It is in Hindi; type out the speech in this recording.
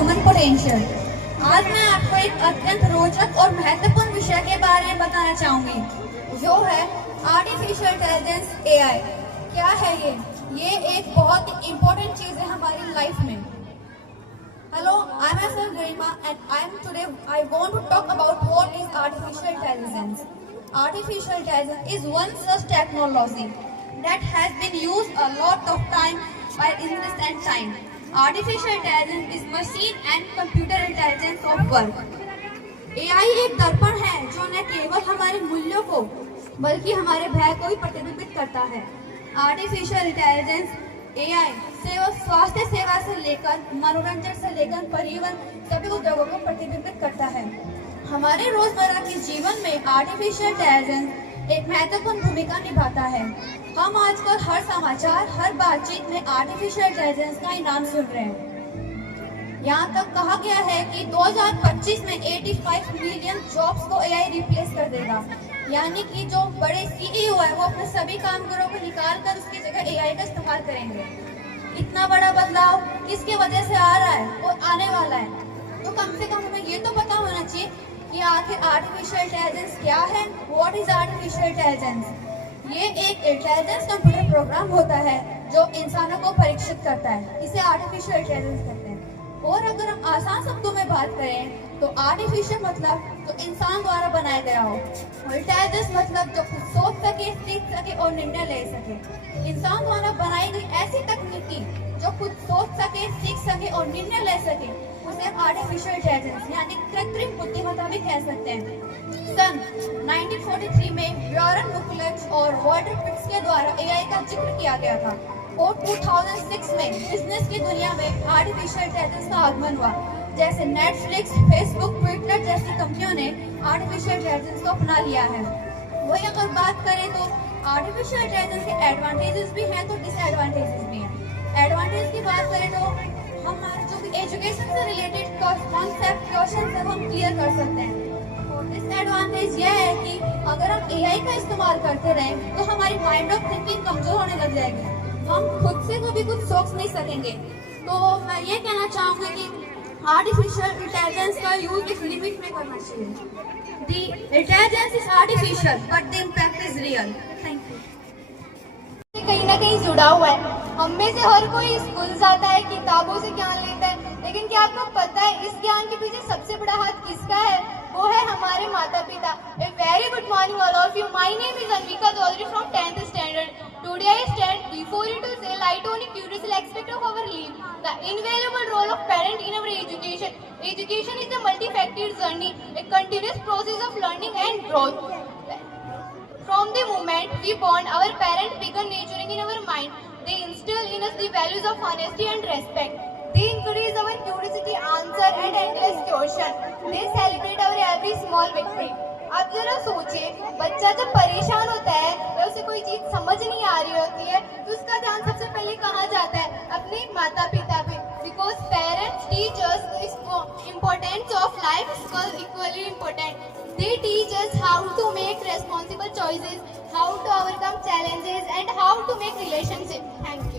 Human potential. आज मैं आपको एक अत्यंत रोचक और महत्वपूर्ण विषय के बारे में बताना चाहूंगी, जो है आर्टिफिशियल इंटेलिजेंस एआई। क्या है ये एक बहुत ही इम्पोर्टेंट चीज है हमारी लाइफ में। Hello, I'm Asal Garima and I want to talk about what is artificial intelligence. Artificial intelligence is one such technology that has been used a lot of time in recent time. Artificial intelligence is machine and computer intelligence of work. AI एक दर्पण है जो न केवल हमारे मूल्यों को बल्कि हमारे भय को भी प्रतिबिंबित करता है। आर्टिफिशियल इंटेलिजेंस एआई स्वास्थ्य सेवा से लेकर मनोरंजन से लेकर परिवहन सभी उद्योगों को प्रतिबिंबित करता है। हमारे रोजमर्रा के जीवन में आर्टिफिशियल इंटेलिजेंस एक महत्वपूर्ण भूमिका निभाता है। हम आजकल हर समाचार, हर बातचीत में आर्टिफिशियल इंटेलिजेंस का ही नाम सुन रहे हैं। यहाँ तक कहा गया है कि 2025 में 85 मिलियन जॉब्स को एआई रिप्लेस कर देगा, यानी कि जो बड़े सीईओ है वो अपने सभी कामगारों को निकाल कर उसकी जगह एआई का इस्तेमाल करेंगे। इतना बड़ा बदलाव किसकी वजह से आ रहा है और आने वाला है, तो कम से कम हमें ये तो पता होना चाहिए कि आखिर आर्टिफिशियल इंटेलिजेंस क्या है। What is artificial intelligence? ये एक इंटेलिजेंस कंप्यूटर प्रोग्राम होता है जो इंसानों को परीक्षित करता है, इसे आर्टिफिशियल इंटेलिजेंस कहते हैं। और अगर हम आसान शब्दों में बात करें तो आर्टिफिशियल मतलब तो इंसान द्वारा बनाया गया हो, और इंटेलिजेंस मतलब जो खुद सोच सके, सीख सके और निर्णय ले सके। इंसान द्वारा बनाई गई ऐसी तकनीकी जो खुद सोच सके, सीख सके और निर्णय ले सके, उसे हम आर्टिफिशियल इंटेलिजेंस यानी कृत्रिम बुद्धिमत्ता भी कह सकते हैं। सन 1943 में वॉरेन बुफेलो और वॉल्टर पिट्स के द्वारा एआई का जिक्र किया गया था, और 2006 में बिजनेस की दुनिया में आर्टिफिशियल इंटेलिजेंस का आगमन हुआ। जैसे नेटफ्लिक्स, फेसबुक, ट्विटर जैसी कंपनियों ने आर्टिफिशियल इंटेलिजेंस को अपना लिया है। वही अगर बात करें तो आर्टिफिशियल इंटेलिजेंस के एडवांटेजेस भी हैं तो डिसएडवांटेजेस भी हैं। एडवांटेज की बात करें तो हमारे जो भी एजुकेशन से रिलेटेड कॉन्सेप्ट क्वेश्चन है वो हम क्लियर कर सकते हैं। और डिसएडवांटेज यह है कि अगर हम एआई का इस्तेमाल करते रहें तो हमारी माइंड ऑफ थिंकिंग कमजोर होने लग जाएगी, हम खुद से कभी कुछ सोच नहीं सकेंगे। तो मैं ये कहना चाहूँगा कि आर्टिफिशियल इंटेलिजेंस का यूज एक लिमिट में करना चाहिए। The intelligence is artificial but the impact is real. Thank you. कहीं ना कहीं जुड़ा हुआ है। हम में से हर कोई स्कूल जाता है, किताबों से ज्ञान लेता है, लेकिन क्या आपको पता है इस ज्ञान के पीछे सबसे बड़ा हाथ किसका है? वो है हमारे माता पिता। A very good morning all of you. My name is Anvika Chaudhary from 10th standard. Today I stand before you to say light on a curious aspect of our life, the invaluable role of parent in our education. Education is a multifaceted journey, a continuous process of learning and growth. From the moment we born, our parents begin nurturing in our mind. They instill in us the values of honesty and respect. They encourage our curiosity, answer and endless question. They celebrate our every small victory. आप जरा सोचिए, बच्चा जब परेशान होता है या उसे कोई चीज समझ नहीं आ रही होती है तो उसका ध्यान सबसे पहले कहाँ जाता है? अपने माता पिता पे। Because parents teach us the importance of life is equally important. They teach us how to make responsible choices, how to overcome challenges and how to make relationships. Thank you.